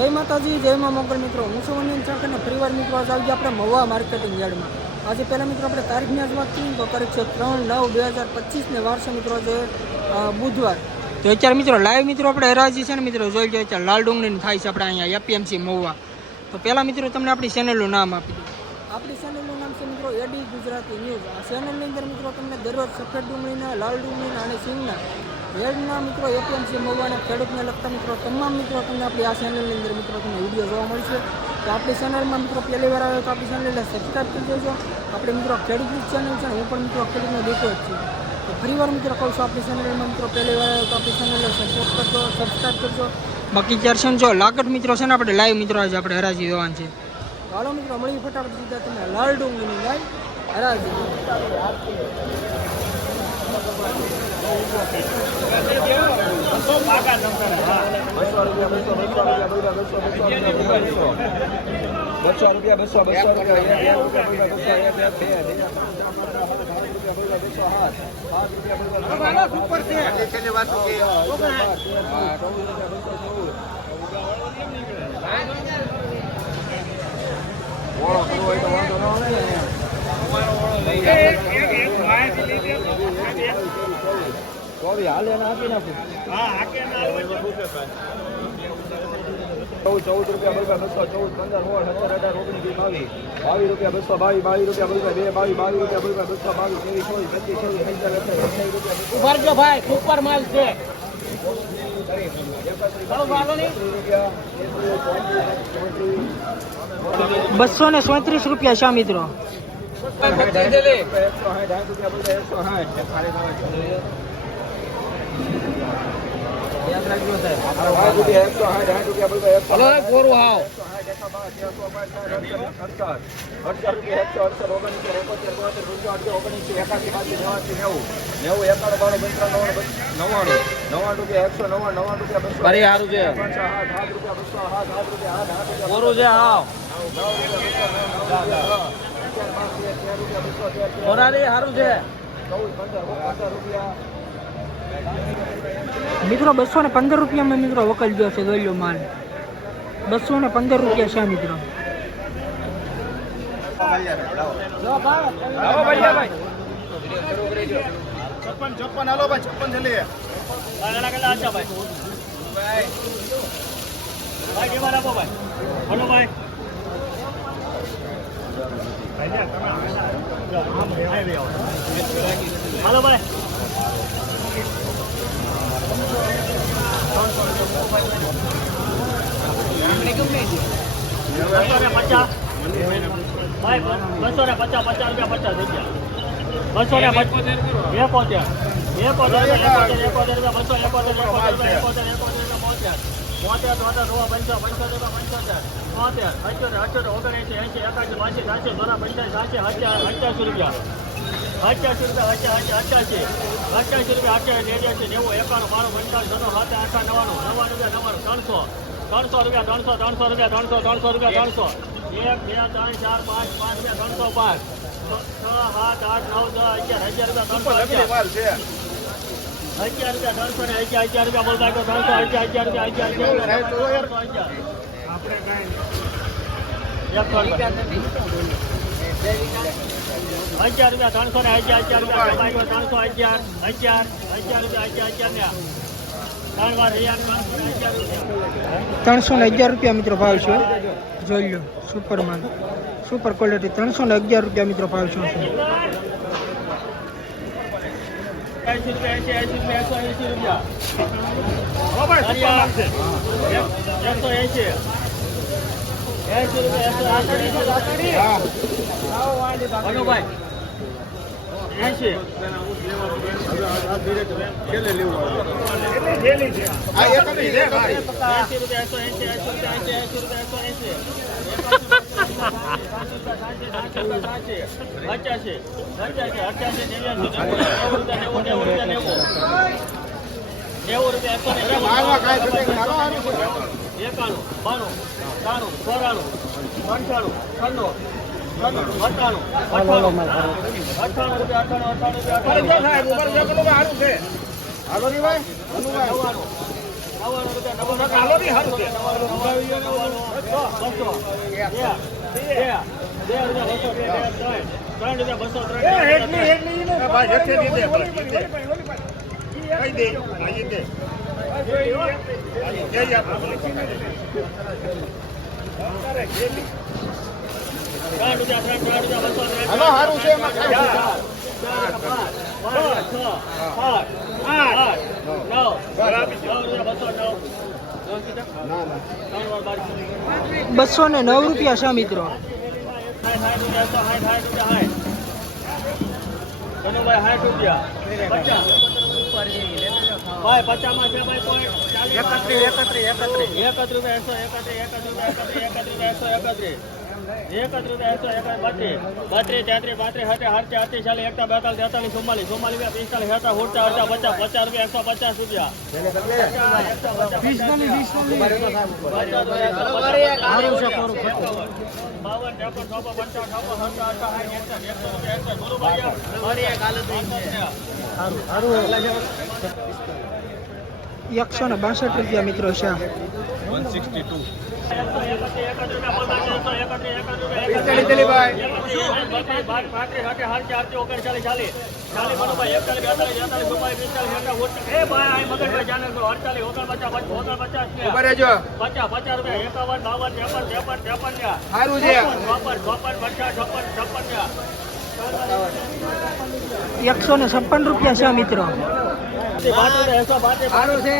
જય માતાજી, જય મા મોગલ મિત્રો. હું છું વન્યન ચાક અને પરિવાર મિત્રો આજે આવી આપણે મહુવા માર્કેટિંગ યાર્ડમાં. આજે પહેલાં મિત્રો આપણે તારીખની આજ વાત કરીએ તો તારીખ છે ત્રણ નવ બે હજાર પચીસને વારસો છે મિત્રો આજે બુધવાર. તો અત્યારે મિત્રો લાઈવ મિત્રો આપણે હરાજી છે ને મિત્રો, જોઈ જાય અત્યારે લાલ ડુંગળીની થાય છે આપણે અહીંયા એપીએમસી મહુવા. તો પહેલાં મિત્રો તમને આપણી ચેનલનું નામ આપી દઉં. આપણી ચેનલનું નામ છે મિત્રો એડી ગુજરાતી ન્યૂઝ. આ ચેનલની અંદર મિત્રો તમને દરરોજ સફેદ ડુંગળીના, લાલ ડુંગળીના અને સિંગના રેડના મિત્રો એપીએમસી મહુવાના ખેડૂતને લગતા મિત્રો, તમામ મિત્રો તમને આપણી આ ચેનલની અંદર મિત્રો તમને વીડિયો જોવા મળશે. તો આપણી ચેનલમાં મિત્રો પહેલી વાર આવે તો આપણી ચેનલને સબસ્ક્રાઈબ કરી દેજો. આપણે મિત્રો ખેડૂતની ચેનલ છે હું પણ મિત્રો ખેડૂતનો દીકરો જ છું. તો ફરી વાર મિત્રો કહું છું, આપણી ચેનલમાં મિત્રો પહેલી વાર આવ્યો તો આપણી ચેનલને સપોર્ટ કરજો સબસ્ક્રાઈબ કરજો. બાકી ચર્ચન જો લાકડ મિત્રો છે ને, આપણે લાઈવ મિત્રો આજે આપણે હરાજી જોવાનું છે. હાલો મિત્રો મળી ફટાફટ સીધા તમે લાલ ડુંગળીની લાઈવ હરાજી. બસો રૂપિયા બસો બસો. રૂપિયા બસો રૂપિયા બસો બસો રૂપિયા બસો બસો રૂપિયા ઓળો કરવો હોય તો વાંધો ન આવે ને ચૌદ ચૌદ રૂપિયા બસો બસો ચૌદ પંદર સોળ સત્તર અઢાર ઓગણીસ રૂપિયા બસો બાવીસ બાવીસ રૂપિયા બસો બે બાવીસ બાવીસ રૂપિયા બસો બસો બાવીસ ત્રેવીસ ચોવીસ પચીસ ચોવીસ સત્તર અઠાવીસ અઠાવીસ ભાઈ સુપર માલ છે. બસો ને સોત્રીસ રૂપિયા છે મિત્રો. ફરી સારું છે. કોરું છે હાવ મોરારી સારું છે. રૂપિયા મિત્રો બસો ને પંદર રૂપિયામાં મિત્રો વકલ ગયો છે લો માલ. બસો ને પંદર રૂપિયા છે મિત્રો. છપ્પન છપ્પન હાલો ભાઈ છપ્પન છેલ્લી હાલો ભાઈ પચાસ ભાઈ. બસો ને પચાસ પચાસ રૂપિયા પચાસ રૂપિયા બસો ને એકોતેર એકોતેર એકોતેર રૂપિયા બસો એકોતેર એકોતેર એકોતેર એકોતેર પંચોતેર મોતેર તોતેર સો પંચો પંચોતેર પંચોતેર. તોતેર અઠ્યોતેર અઠ્યોતેર ઓગણએસી એસી એકાસી બાસી ત્રાસી ચોરા પંચાસી સાતસી હજાર અઠ્યાસી રૂપિયા. અઠ્યાસી રૂપિયા અઠ્યા અઠ્યાસી. અઠ્યાસી રૂપિયા અઠ્યાસી નેવ્યાસી નેવું એકાણું બાણું પંચાવન છસો સાત આઠ નવાણું નવ્વાણું રૂપિયા નવ્વાણું ત્રણસો. ત્રણસો રૂપિયા ત્રણસો ત્રણસો રૂપિયા ત્રણસો ત્રણસો રૂપિયા ત્રણસો. એક બે ત્રણ ચાર પાંચ પાંચ રૂપિયા ત્રણસો પાંચ. છ સાત આઠ નવ દસ અગિયાર હજાર રૂપિયા ત્રણસો અગિયાર રૂપિયા, ત્રણસો ને અગિયાર અગિયાર રૂપિયા બોલતા તો ત્રણસો, અગિયાર રૂપિયા, અગિયાર અગિયાર રૂપિયા, ત્રણસો ને અગિયાર અગિયાર રૂપિયા ત્રણસો, અગિયાર અગિયાર અગિયાર રૂપિયા, અગિયાર અગિયાર ને ત્રણસો ને અગિયાર રૂપિયા. મિત્રો ભાવ છે. જોઈ લો સુપરમાં સુપર ક્વોલિટી ત્રણસો ને અગિયાર રૂપિયા મિત્રો ભાવ છે. એંસી રૂપિયા એસી એંસી રૂપિયા એકસો એસી રૂપિયા એકસો એસી એસી રૂપિયા એકસો એંસી એંસી રૂપિયા એકસો એંસી રૂપિયા એકસો અઠ્ઠાણું અઠ્ઠાણું અઠ્ઠાણું રૂપિયા અઠ્ઠાણું અઠ્ઠાણું રૂપિયા અઠ્ઠાણું નવ્વાણું નવ્વાણું રૂપિયા બસો હારું છે એમાં આઠ, નવ. બસો નવ. બસો ને નવ રૂપિયા છે મિત્રો માં? એકત્રીસ એકસો એકત્રીસ, એકત્રીસ રૂપિયા, એકત્રીસ, એકત્રીસ એકત્રીસ. એકત્રીસ એકસો ને બાસઠ રૂપિયા મિત્રો છે. સારું છે એકસો ને છપ્પન રૂપિયા છે મિત્રો. સારું છે.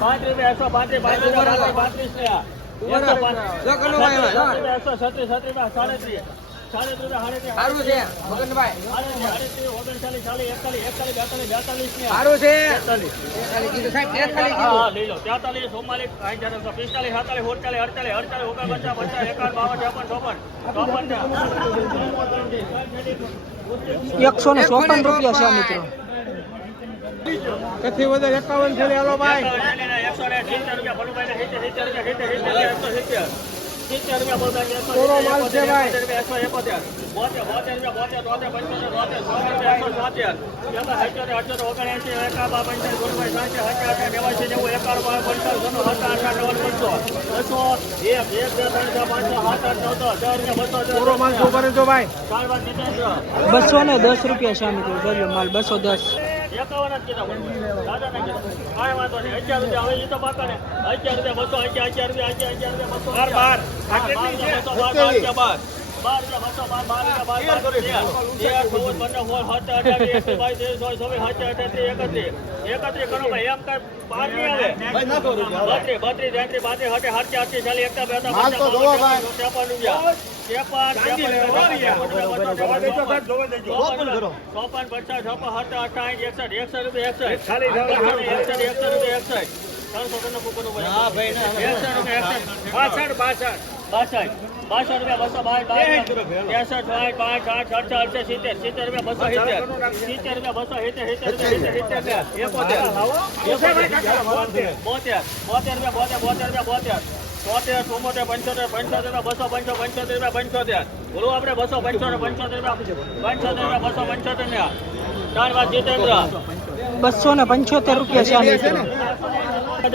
પાંચ રૂપિયા એકસો પાંત્રીસ પાંચ રૂપિયા પાંત્રીસ રૂપિયા. એકસો ને ચોપન રૂપિયા છે મિત્રો. એથી વધારે એકાવન છે હાલો ભાઈ. બસો. ને દસ રૂપિયા મિત્રો માલ બસો દસ એકાવન જ કીધા દાદાને કીધા કાંઈ વાંધો નહીં અગિયાર રૂપિયા હવે એ તો પાકા ને અગિયાર રૂપિયા બસો અગિયાર અગિયાર રૂપિયા અગિયાર અગિયાર રૂપિયા બસો બાર બાર બસો બાર બાર રૂપિયા બાર બાર બસો બાર બાર રૂપિયા બાર બાર તેર તેર ચૌદ પંદર સોળ સત્તર અઢાર એકવીસ બાવીસ ત્રેવીસ ચોવીસ ચોવીસ સત્તર અઠાત્રીસ એકત્રીસ એકત્રીસ કરો ભાઈ એમ કઈ બાર નહીં આવે બત્રીસ બત્રીસ તેત્રીસ પાંત્રીસ અઠે હરચી અઠી ચાલીસ એકતા ભાઈ. ત્રેપન રૂપિયા ચોપન પચાસ સત્તર અઠાવીસ એકસઠ એકસઠ રૂપિયા એકસઠ. એકસઠ રૂપિયા એકસઠ. ત્રણસો ટનનો કૂપનનો ભાઈ. એકસઠ રૂપિયા એકસઠ. બાસઠ બાસઠ બાસઠ બાસઠ રૂપિયા બસો બાર બાર ત્રેસઠ પાંચ પાંચ આઠ અડસઠ અડસઠ સિત્તેર. સિત્તેર રૂપિયા બસો સિત્તેર. સિત્તેર રૂપિયા બસો સિત્તેર સિત્તેર રૂપિયા સિત્તેર સિત્તેર ને એકોતેર. બોતેર. બોતેર. બોતેર રૂપિયા બોતેર બોતેર રૂપિયા બોતેર. તોતેર ચુમ્મોતેર પંચોતેર પંચોતેર બસો પંચો પંચોતેર રૂપિયા પંચોતેર બોલો આપણે બસો પંચોતેર પંચોતેર રૂપિયા પંચોતેર રૂપિયા બસો પંચોતેર ને ત્રણ વાત જીતેન્દ્ર બસો ને પંચોતેર રૂપિયા છે મિત્રો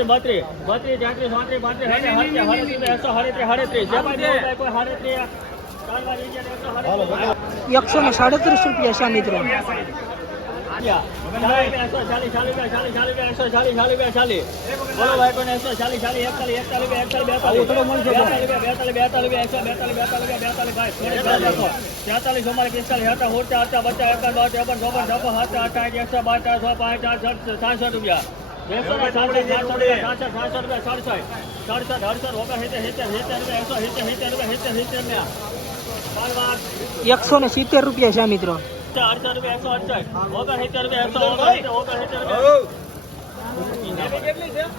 બત્રીસ બત્રીસ જાત્રીસ પાંત્રીસ હડત્રીસ હડત્રીસ એકસો હડત્રીસ હડત્રીસ જે ભાઈ બોલો ભાઈ કોઈ હડત્રીસ એકસો ને સાડત્રીસ રૂપિયા છે મિત્રો ચાલીસ ચાલીસ ચાલીસ ચાલીસ ચાલીસ એકસો ચાલીસ ચાલીસ ચાલીસ બોલો ભાઈ કોને એકસો ચાલીસ ચાલીસ એકતાલીસ એકતાલીસ એકતાલીસ બેતાલીસ બેતાલીસ બેતાલીસ બેતાલીસ એકસો બેતાલીસ બેતાલીસ બેતાલીસ ભાઈ તેતાલીસ ચુમ્માલીસ પિસ્તાલીસ હતા હોટા હતા બચ્ચા એકાદ બાર ત્રેપન ચોપન છપ્પન સાત અઠાવીસ એકસો બાર ચાર છ પાંચ ચાર છ સાતસો રૂપિયા એકસો ને સાતસો સાતસો રૂપિયા સાતસો સાતસો રૂપિયા સડસઠ સડસઠ અડસઠ ઓગણ સિત્તેર સિત્તેર સિત્તેર રૂપિયા એકસો સિત્તેર સિત્તેર રૂપિયા સિત્તેર સિત્તેર ને બાર બાર એકસો ને સિત્તેર રૂપિયા છે મિત્રો અડસઠ રૂપિયા એકસો અડસઠ. ઓગણ સિત્તેર રૂપિયા એકસો ઓગણ સિત્તેર ઓગણ સિત્તેર રૂપિયા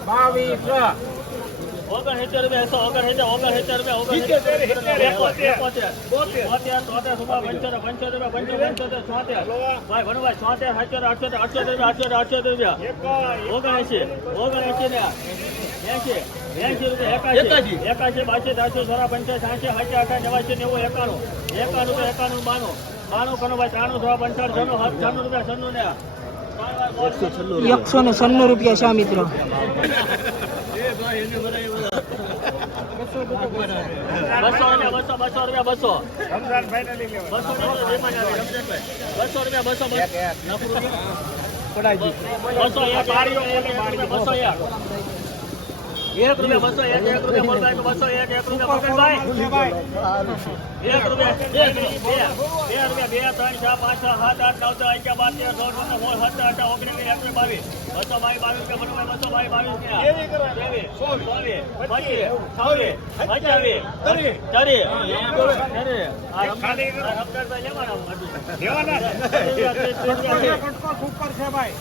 બાવીસ રૂપિયા એકસો ઓગણ સિત્તેર રૂપિયા ઓગણ સિત્તેર એકોતેર. એકોતેર. બોતેર. તોતેર સુમા પંચોતેર પંચોતેર રૂપિયા. પંચો પંચોતેર છોતેર ભાઈ છોતેર ને એસી એસી રૂપિયા એકાશી. એકાશી. બાસી ત્રાસી સોળા પંચાસ સાસી સાચી અઠા નેવાસી નેવું એકાણું એકાણું એકાણું બાણું. બાણું કનું ભાઈ ત્રાણું સોળા પંચાવન છન્નું છન્નું રૂપિયા છન્નું ને એકસો ને મિત્રો બસો બસો રૂપિયા બસો લેવા બસો. બસો બસો બસો બસો બસો એક એક રૂપિયા બસો એક એક રૂપિયા બસો એક એક રૂપિયા એક રૂપિયા બે રૂપિયા બે ત્રણ ચાર પાંચ છ સાત આઠ નવ દસ અગિયાર બાર તેર ચૌદ પંદર સોળ સત્તર અઢાર ઓગણીસ એકવીસ બાવીસ. બસો બાવીસ બાવીસ રૂપિયા બસો બાવીસ બાવીસ રૂપિયા. પચીસ આ રમજાન- આ રમજાનભાઈ લેવાના સુપર છે ભાઈ.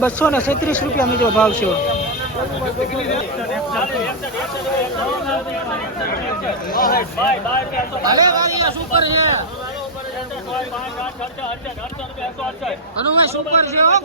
બસો ને છત્રીસ રૂપિયા મિત્રો ભાવ છે. સુપર છે. અનુભાઈ સુપર છે હો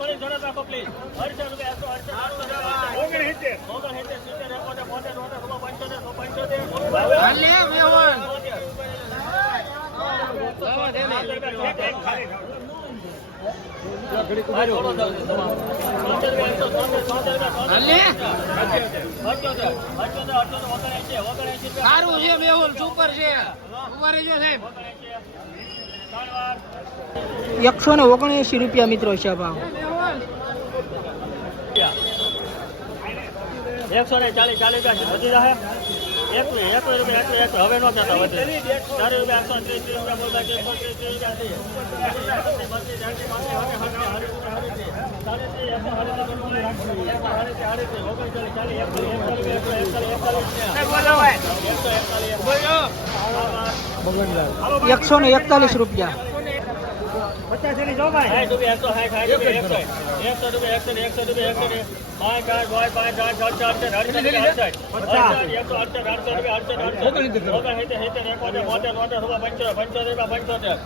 સારું છે મેહુલ સુપર છે ઊભા રહેજો સાહેબ એકસો ને ઓગણએંસી રૂપિયા મિત્રો છે ભાવ એકસો ને ચાલીસ ચાલીસ રૂપિયા વધી જાય એકવીસ રૂપિયા એકવીસ હવે નો થતા વધે ચાલીસ રૂપિયા એકસો એકસો ને એકતાલીસ રૂપિયા. પંચોતેર,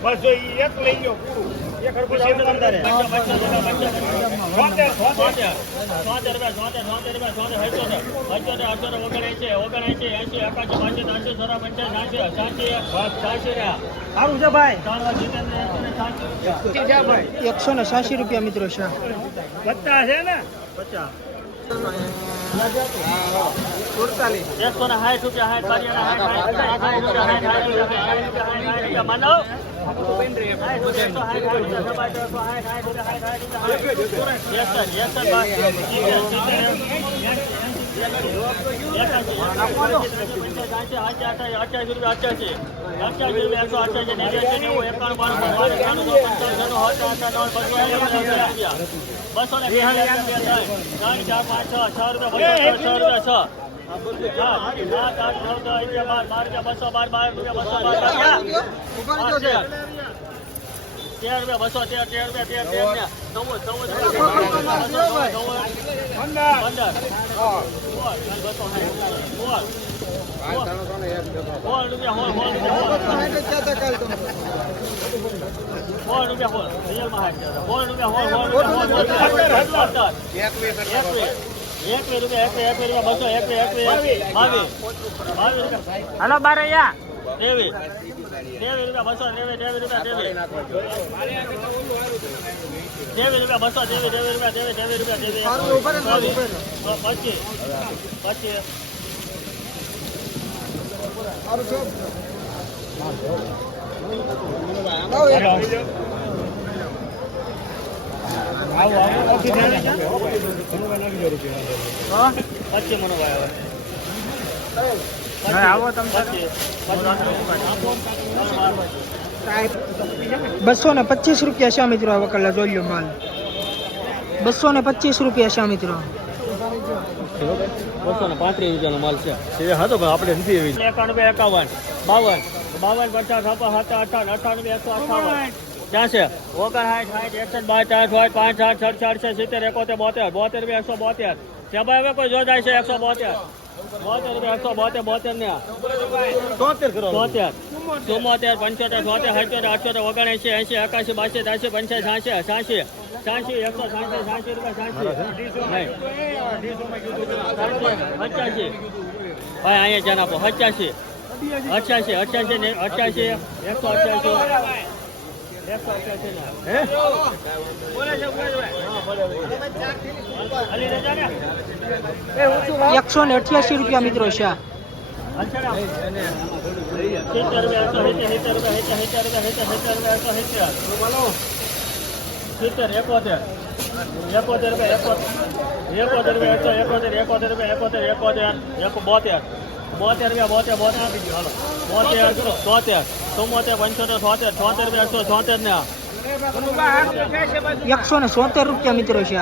એસી બસ જો એક લઈ ગયો પૂરું એક હરખું છે તમારે પંચોતેર રૂપિયા. છોતેર. છોતેર રૂપિયા, પંચોતેર. પંચોતેર, અઠ્યોતેર, ઓગણએંશી, ઓગણએંશી, એંશી, એકાશી, બાસી, ત્રાસી, ચોરા, પંચાસી, સાઠી, સાઠી, સાઠી રહ્યા. સારું છે ભાઈ એકસો ને સાસી રૂપિયા. એકસો રૂપિયા મિત્રો છે પચાસ છે ને પચાસ. એકસો ને સાઠ રૂપિયા, સાઠ, રૂપિયા, રૂપિયા, રૂપિયા, રૂપિયા. માનવ? સાઠ રૂપિયા, એકસો સાઠ, સાઠ રૂપિયા, એકસો સાઠ, સાઠ રૂપિયા, સાઠ, સાઠ રૂપિયા, સાઠ. એકસઠ, એકસઠ, બાર, સિત્તેર, બસો ને ત્રણ ચાર પાંચ છ છ રૂપિયા છ રૂપિયા છ રૂપિયા રૂપિયા તેર રૂપિયા બસો તેર તેર રૂપિયા તેર તેર ને ચૌદ ચૌદ રૂપિયા પંદર બસો સોળ રૂપિયા રૂપિયા સોળ સોળ રૂપિયા સોળ રિયલમાં હાથ છે. રૂપિયા સોળ સોળ રૂપિયા સોળ સત્તર એકવીસ બસો એકવીસ એકવીસ બાવીસ બાવીસ રૂપિયા હાલો બસો નેવી ત્રેવીસ રૂપિયા ત્રેવીસ ત્રેવીસ રૂપિયા બસો ત્રેવીસ ત્રેવીસ રૂપિયા ત્રેવીસ ત્રેવીસ રૂપિયા ત્રેવીસ પચીસ પચીસ મનોભાઈ હવે આવો તમે પચીસ બસો ને પચીસ રૂપિયા છે મિત્રો આ વકલા જોઈ લો માલ. બસો ને પચીસ રૂપિયા છે મિત્રો. ને પાંત્રીસ રૂપિયાનો માલ છે. એ હતો પણ આપણે નથી એવી. એકાણું એકાવન. બાવન. બાવન પચાસ હતા અઠાવન બે એકસો અઠાવન. છે ઓગણ સાઠ સાઠ એકસઠ બાર ચાર સાઠ પાંચ સાઠ સિત્તેર એકોતેર બોતેર. બોતેર બે એકસો બોતેર. ભાઈ હવે કોઈ જો છે એકસો બોતેર? બોતેર રૂપિયા એકસો બોતેર બોતેર ને. તોતેર તોતેર ચુમ્મોતેર પંચોતેર છોતેર સત્યોતેર અઠ્યોતેર ઓગણએંશી એસી એકાસી બાસી ત્યાંશી પંચાસી સાસી સાસી સાસી એકસો સાસી છ્યાસી રૂપિયા ભાઈ અહીંયા જન આપો. પચાસી અઠ્યાસી અઠ્યાસી અઠ્યાસી એકસો અઠ્યાસી. એકસો ને અઠ્યાસી રૂપિયા મિત્રો છે આ. સિત્તેર એકોતેર. એકોતેર રૂપિયા એકોતેર. એકોતેર રૂપિયા એકોતેર એકોતેર રૂપિયા એકોતેર એકોતેર એક બોતેર બોતેર રૂપિયા બોતેર બોતેર આપી દો હાલો. બોતેર, ચોતેર. ચુમ્મોતેર પંચોતેર, છોતેર છોતેર રૂપિયા એકસો છોતેર ને એકસો ને સોતેર રૂપિયા મિત્રો છે.